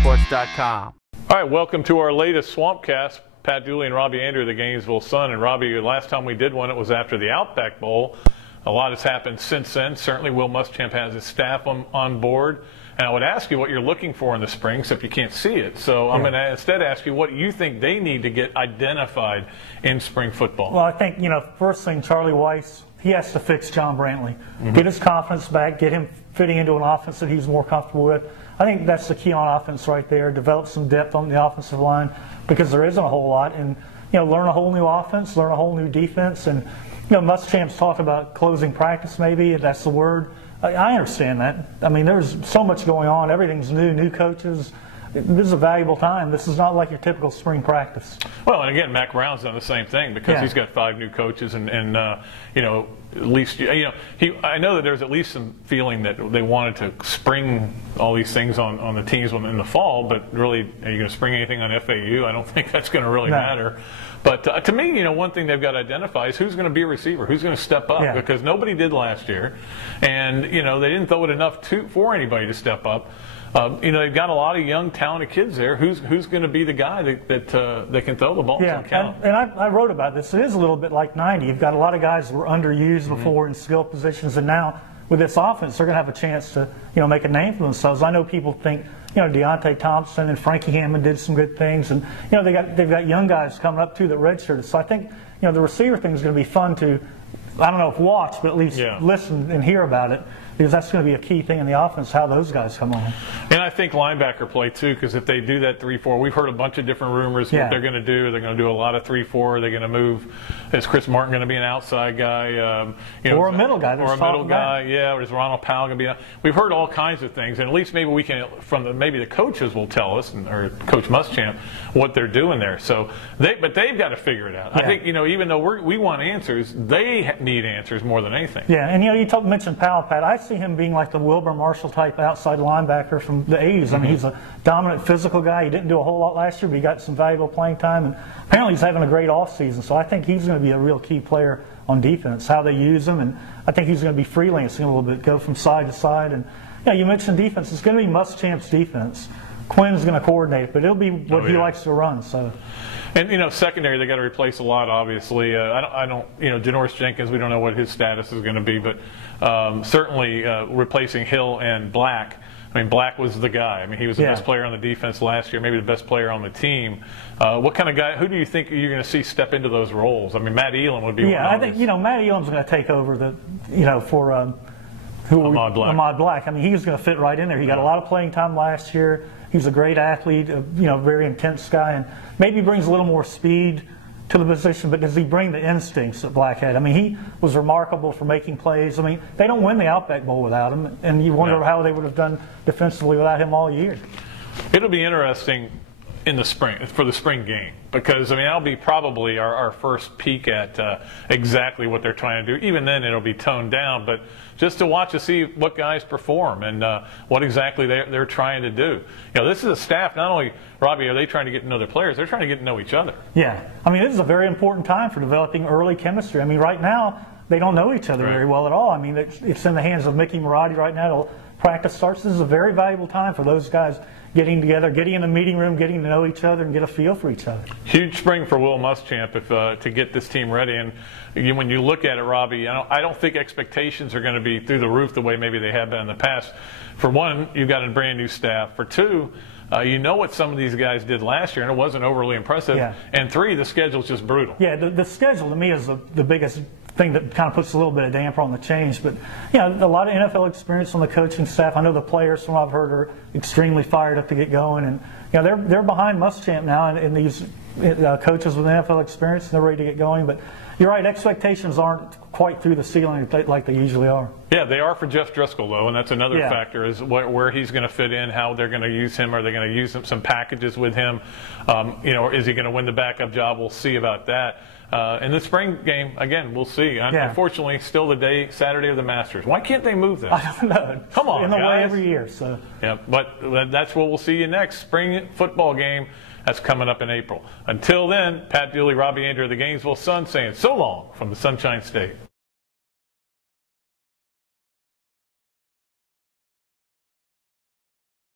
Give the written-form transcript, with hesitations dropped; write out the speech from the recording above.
SwampCastSports.com. All right, welcome to our latest Swampcast. Pat Dooley and Robbie Andreu, the Gainesville Sun. And Robbie, the last time we did one, it was after the Outback Bowl. A lot has happened since then. Certainly Will Muschamp has his staff on board. And I would ask you what you're looking for in the spring, except you can't see it. So I'm going to instead ask you what you think they need to get identified in spring football. Well, I think, first thing, Charlie Weiss, he has to fix John Brantley. Get his confidence back, get him fitting into an offense that he's more comfortable with. I think that's the key on offense right there. Develop some depth on the offensive line because there isn't a whole lot. And, learn a whole new offense, learn a whole new defense. And, Muschamp's talked about closing practice maybe, if that's the word. I understand that. I mean, there's so much going on. Everything's new coaches. This is a valuable time. This is not like your typical spring practice. Well, and again, Mac Brown's done the same thing because he's got 5 new coaches, and at least I know that there's at least some feeling that they wanted to spring all these things on the teams in the fall. But really, are you going to spring anything on FAU? I don't think that's going to really matter. But to me, one thing they've got to identify is who's going to be a receiver, who's going to step up, because nobody did last year, and they didn't throw it enough for anybody to step up. They've got a lot of young, talented kids there. Who's going to be the guy that can throw the ball and count? And I wrote about this. It is a little bit like 90. You've got a lot of guys that were underused before in skill positions, and now with this offense, they're going to have a chance to make a name for themselves. I know people think Deontay Thompson and Frankie Hammond did some good things, and they've got young guys coming up too that redshirted. So I think the receiver thing is going to be fun to, I don't know if watch, but at least listen and hear about it, because that's going to be a key thing in the offense, how those guys come on. And I think linebacker play too, because if they do that 3-4, we've heard a bunch of different rumors what they're going to do. They're going to do a lot of 3-4. They're going to move. Is Chris Martin going to be an outside guy? Or a middle guy. Or a middle guy, Or is Ronald Powell going to be? We've heard all kinds of things, and at least maybe we can, maybe the coaches will tell us, or Coach Muschamp, what they're doing there. So but they've got to figure it out. I think even though we want answers, they need answers more than anything. Yeah, and you mentioned Powell, Pat. I see him being like the Wilbur Marshall type outside linebacker from the 80s. I mean, he's a dominant physical guy. He didn't do a whole lot last year, but he got some valuable playing time, and apparently he's having a great offseason. So I think he's going to be a real key player on defense, how they use him, and I think he's going to be freelancing a little bit, go from side to side. And you mentioned defense. It's going to be Muschamp's defense. Quinn's going to coordinate, but it'll be what he likes to run. So. And secondary, they got to replace a lot. Obviously, I don't. Janoris Jenkins, we don't know what his status is going to be, but certainly replacing Hill and Black. I mean, Black was the guy. I mean, he was the best player on the defense last year, maybe the best player on the team. What kind of guy? Who do you think you're going to see step into those roles? I mean, Matt Elam would be. Yeah, I think Matt Elam's going to take over for Ahmad Black. Ahmad Black. I mean, he's going to fit right in there. He got a lot of playing time last year. He's a great athlete, very intense guy, and maybe brings a little more speed to the position, but does he bring the instincts that Black had? I mean, he was remarkable for making plays. I mean, they don't win the Outback Bowl without him, and you wonder how they would have done defensively without him all year. It'll be interesting in the spring, for the spring game, because, I mean, that'll be probably our first peek at exactly what they're trying to do. Even then, it'll be toned down, but just to watch to see what guys perform and what exactly they're trying to do. This is a staff, not only, Robbie, are they trying to get to know their players, they're trying to get to know each other. Yeah. I mean, this is a very important time for developing early chemistry. I mean, right now, they don't know each other very well at all. I mean, it's in the hands of Mickey Marotti right now till practice starts. This is a very valuable time for those guys getting together, getting in the meeting room, getting to know each other, and get a feel for each other. Huge spring for Will Muschamp to get this team ready. And when you look at it, Robbie, I don't think expectations are going to be through the roof the way maybe they have been in the past. For one, you've got a brand new staff. For two, what some of these guys did last year, and it wasn't overly impressive. And three, the schedule's just brutal. Yeah, the schedule to me is the biggest thing that kind of puts a little bit of damper on the change. But a lot of NFL experience on the coaching staff. I know the players, from what I've heard, are extremely fired up to get going, and they're behind Muschamp now, and these coaches with NFL experience, and they're ready to get going. But you're right, expectations aren't quite through the ceiling like they usually are. Yeah, they are for Jeff Driscoll, though, and that's another factor, is where he's going to fit in, how they're going to use him. Are they going to use some packages with him? Or is he going to win the backup job? We'll see about that. In the spring game, again, we'll see. Unfortunately, still the Saturday of the Masters. Why can't they move that? I don't know. Come on, in the guys. way every year. So. Yeah, but that's what we'll see you next. Spring football game. That's coming up in April. Until then, Pat Dooley, Robbie Andreu of the Gainesville Sun saying so long from the Sunshine State.